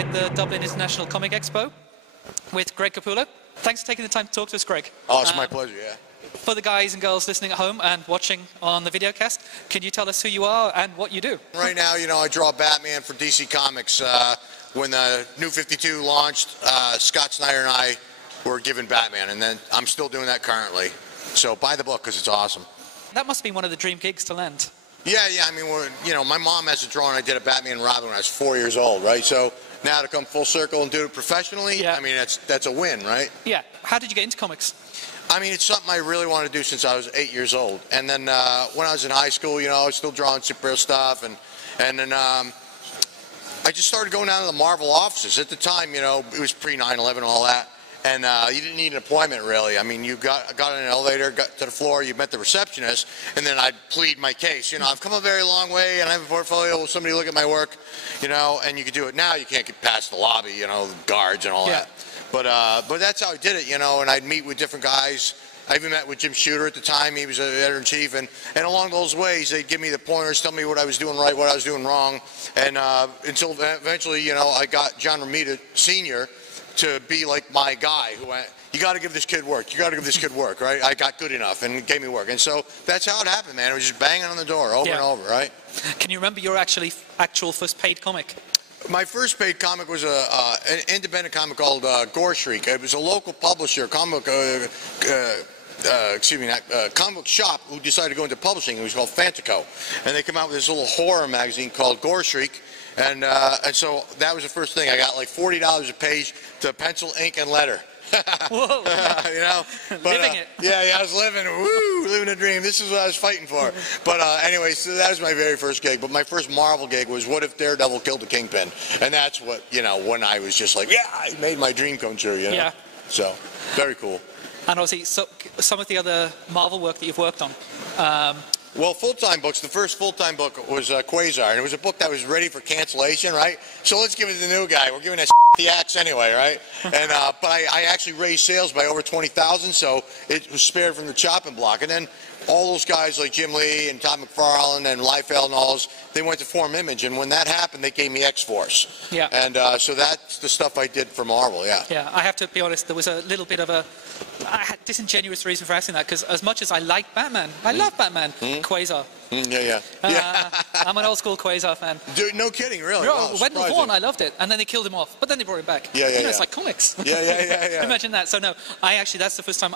inside the Dublin International Comic Expo with Greg Capullo. Thanks for taking the time to talk to us, Greg. Oh, it's my pleasure, yeah. For the guys and girls listening at home and watching on the videocast, can you tell us who you are and what you do? Right now, you know, I draw Batman for DC Comics. When the New 52 launched, Scott Snyder and I were given Batman, and then I'm still doing that currently. So buy the book because it's awesome. That must be one of the dream gigs to land. Yeah, I mean, you know, my mom has a drawing. I did a Batman and Robin when I was 4 years old, right? So now to come full circle and do it professionally, I mean, that's a win, right? Yeah. How did you get into comics? I mean, it's something I really wanted to do since I was 8 years old. And then when I was in high school, you know, I was still drawing superhero stuff. And then I just started going down to the Marvel offices. At the time, you know, it was pre-9/11 and all that. And you didn't need an appointment, really. I mean, you got in an elevator, got to the floor, you met the receptionist, and then I'd plead my case. You know, I've come a very long way, and I have a portfolio. Will somebody look at my work? You know, and you could do it now. You can't get past the lobby, you know, guards and all that. But that's how I did it, you know, and I'd meet with different guys. I even met with Jim Shooter at the time. He was an editor-in-chief, and along those ways, they'd give me the pointers, tell me what I was doing right, what I was doing wrong, and until eventually, you know, I got John Romita Sr. to be like my guy who went, you got to give this kid work, you got to give this kid work, right? I got good enough, and it gave me work. And so that's how it happened, man. It was just banging on the door over and over, right? Can you remember your actual first paid comic? My first paid comic was an independent comic called Gore Shriek. It was a local publisher, comic book shop who decided to go into publishing. It was called Fantico. And they came out with this little horror magazine called Gore Shriek. And so that was the first thing. I got like $40 a page to pencil, ink, and letter. Whoa. You know? But, living it. Yeah, I was living a dream. This is what I was fighting for. But anyway, so that was my very first gig. But my first Marvel gig was What If Daredevil Killed the Kingpin? And that's what, you know, when I was just like, yeah, I made my dream come true, you know? Yeah. So, very cool. And obviously, some of the other Marvel work that you've worked on. Well, full-time books, the first full-time book was Quasar, and it was a book that was ready for cancellation, right? So let's give it to the new guy. We're giving that the axe anyway, right? And but I actually raised sales by over 20,000, so it was spared from the chopping block. And then all those guys like Jim Lee and Todd McFarlane and Liefeld and all those, they went to Form Image, and when that happened, they gave me X-Force. Yeah. And so that's the stuff I did for Marvel, yeah. Yeah, I have to be honest, there was a little bit of a disingenuous reason for asking that, because as much as I like Batman, I love Batman, Quasar. Yeah. I'm an old school Quasar fan. Dude, no kidding, really. Wow, Wendell Vaughn, I loved it, and then they killed him off, but then they brought him back. Yeah. It's like comics. Yeah. Imagine that. So no, that's the first time.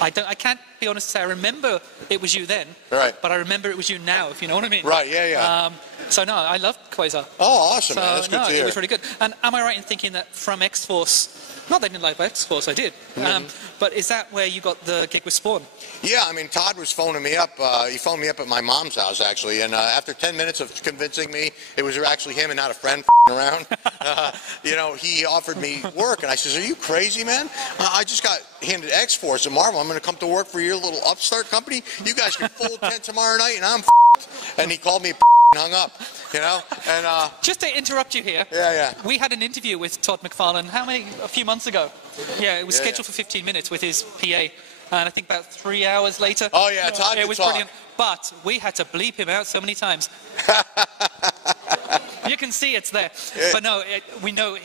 I can't be honest to say I remember it was you then, right? But I remember it was you now, if you know what I mean. Right. Yeah. So no, I loved Quasar. Oh, awesome, man. That's good to hear. It was really good. And am I right in thinking that from X-Force? Not that I didn't like X-Force, I did. But is that where you got the gig with Spawn? Yeah, I mean, Todd was phoning me up. He phoned me up at my mom's house, actually. And after 10 minutes of convincing me it was actually him and not a friend around, you know, he offered me work. And I says, are you crazy, man? I just got handed X-Force at Marvel. I'm going to come to work for your little upstart company. You guys can fold tent tomorrow night, and I'm And he called me and hung up, you know? And just to interrupt you here. Yeah. We had an interview with Todd McFarlane, a few months ago. Yeah, it was scheduled for 15 minutes with his PA. And I think about 3 hours later. Oh, yeah, Todd it was talk. Brilliant. But we had to bleep him out so many times. You can see it's there. But no, we know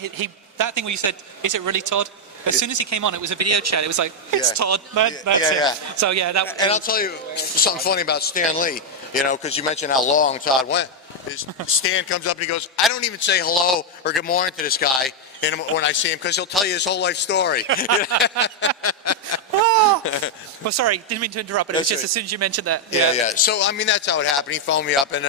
that thing where you said, is it really Todd? As soon as he came on, it was a video chat. It was like, it's Todd, man. That's it. So, yeah. And I'll tell you something funny about Stan Lee, you know, because you mentioned how long Todd went. Stan comes up and he goes, I don't even say hello or good morning to this guy when I see him, because he'll tell you his whole life story. Well, sorry, didn't mean to interrupt, but it was just as soon as you mentioned that. Yeah. So, I mean, that's how it happened. He phoned me up, and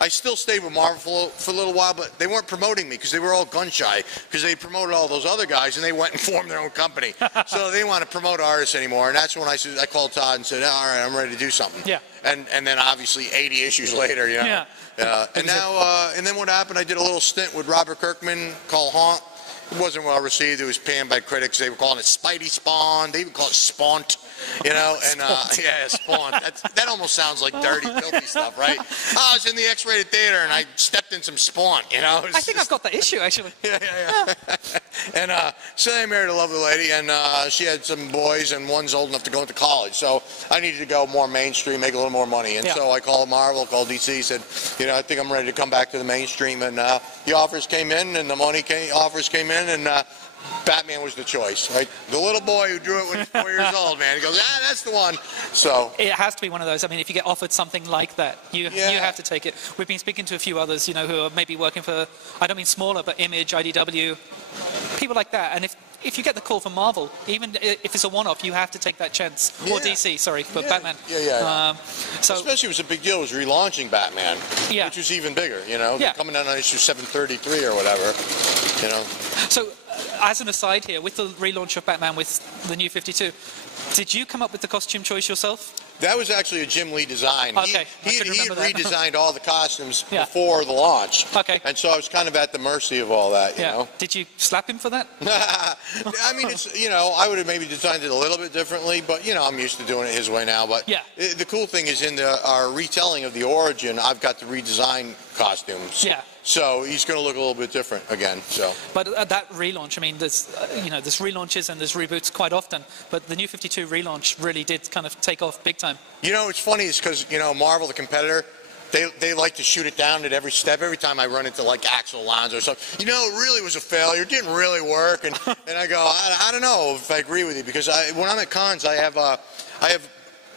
I still stayed with Marvel for a little while, but they weren't promoting me because they were all gun shy, because they promoted all those other guys, and they went and formed their own company. So they didn't want to promote artists anymore, and that's when I called Todd and said, all right, I'm ready to do something. Yeah. And then obviously 80 issues later, you know. Yeah. And then what happened, I did a little stint with Robert Kirkman called Haunt. It wasn't well received. It was panned by critics. They were calling it Spidey Spawn. They even call it Spaunt, you know. And Spawn. That almost sounds like dirty, filthy stuff, right? I was in the X-rated theater and I stepped in some Spawn, you know. I think I've got that issue actually. Yeah. And so I married a lovely lady, and she had some boys, and one's old enough to go into college. So I needed to go more mainstream, make a little more money. And so I called Marvel, called DC, said, you know, I think I'm ready to come back to the mainstream. And the offers came in, and the offers came in, and Batman was the choice, right? The little boy who drew it when he was 4 years old, man. He goes, that's the one. So it has to be one of those. I mean, if you get offered something like that, you have to take it. We've been speaking to a few others, you know, who are maybe working for, I don't mean smaller, but Image, IDW, people like that. And if you get the call from Marvel, even if it's a one-off, you have to take that chance. Or DC, sorry, for Batman. So especially it was a big deal. It was relaunching Batman, which was even bigger, you know, coming out on issue 733 or whatever, you know. So, as an aside here, with the relaunch of Batman with the New 52, did you come up with the costume choice yourself? That was actually a Jim Lee design. Okay, he had redesigned all the costumes before the launch. Okay. And so I was kind of at the mercy of all that, you know. Did you slap him for that? I mean, it's, you know, I would have maybe designed it a little bit differently, but, you know, I'm used to doing it his way now. But the cool thing is in our retelling of the origin, I've got the redesigned costumes. Yeah. So he's going to look a little bit different again. So. But that relaunch, I mean, there's you know, there's relaunches and there's reboots quite often. But the New 52 relaunch really did kind of take off big time. You know, it's funny is because, you know, Marvel, the competitor, they like to shoot it down at every step. Every time I run into like Axel Alonso or something, you know, it really was a failure. It didn't really work. And I go, I don't know if I agree with you, because when I'm at cons, I have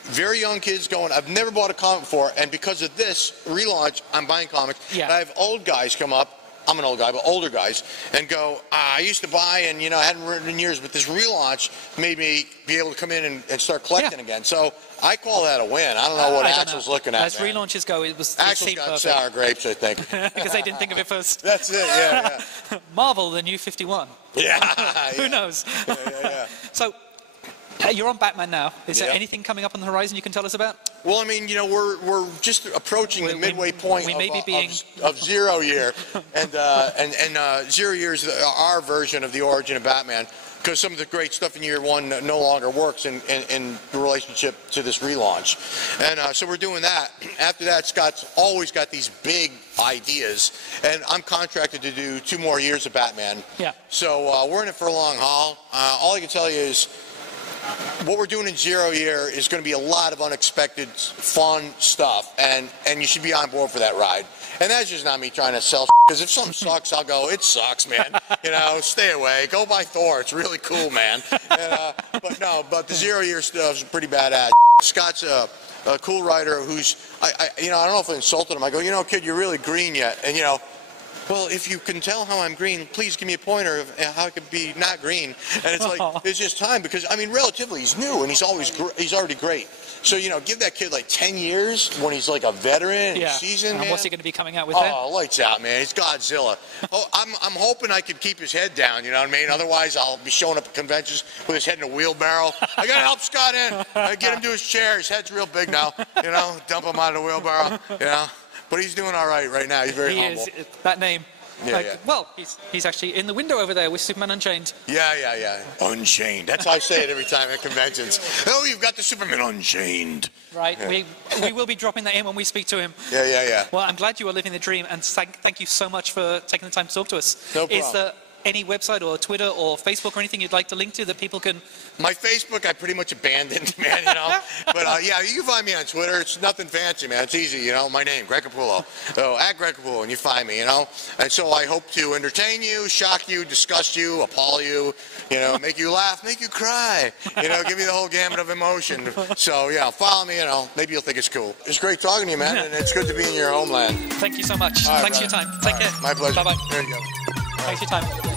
very young kids going, I've never bought a comic before, and because of this relaunch, I'm buying comics. And I have old guys come up, I'm an old guy, but older guys, and go, I used to buy, and, you know, I hadn't written in years, but this relaunch made me be able to come in and start collecting again. So I call that a win. I don't know what Axel's looking at. As relaunches go, it was Axel's got sour grapes, I think. Because they didn't think of it first. That's it, Marvel, the New 51. Who knows? So, you're on Batman now. Is there anything coming up on the horizon you can tell us about? Well, I mean, you know, we're just approaching the midway point of 0 year, and 0 year is our version of the origin of Batman, because some of the great stuff in year one no longer works in the relationship to this relaunch. And so we're doing that. After that, Scott's always got these big ideas, and I'm contracted to do 2 more years of Batman. So we're in it for a long haul. All I can tell you is, what we're doing in 0 year is going to be a lot of unexpected, fun stuff, and you should be on board for that ride. And that's just not me trying to sell, because if something sucks, I'll go, it sucks, man. You know, stay away. Go buy Thor. It's really cool, man. And, but the 0 year stuff is pretty badass. Scott's a cool writer who's, you know, I don't know if I insulted him. I go, you know, kid, you're really green yet. And, you know, well, if you can tell how I'm green, please give me a pointer of how I could be not green. And it's like, it's just time, because, I mean, relatively, he's new, and he's already great. So, you know, give that kid like 10 years when he's like a veteran and seasoned, man. And what's he going to be coming out with then? Oh, lights out, man. He's Godzilla. I'm hoping I could keep his head down, you know what I mean? Otherwise, I'll be showing up at conventions with his head in a wheelbarrow. I got to help Scott in. I get him to his chair. His head's real big now, you know, dump him out of the wheelbarrow, you know. But he's doing all right now. He's very humble. He is. That name. Well, he's actually in the window over there with Superman Unchained. Yeah. Unchained. That's how I say it every time at conventions. Oh, you've got the Superman Unchained. Right. We will be dropping that in when we speak to him. Yeah. Well, I'm glad you are living the dream, and thank you so much for taking the time to talk to us. No problem. Is there any website or Twitter or Facebook or anything you'd like to link to that people can... My Facebook, I pretty much abandoned, man, you know. But, yeah, you can find me on Twitter. It's nothing fancy, man. It's easy, you know. My name, Greg Capullo. So, at Greg Capullo, and you find me, you know. And so I hope to entertain you, shock you, disgust you, appall you, you know, make you laugh, make you cry, you know, give you the whole gamut of emotion. So, yeah, follow me, you know. Maybe you'll think it's cool. It's great talking to you, man, and it's good to be in your homeland. Thank you so much. Right, Thanks for your time. Take care. My pleasure. Bye-bye. There you go. Thanks for your time.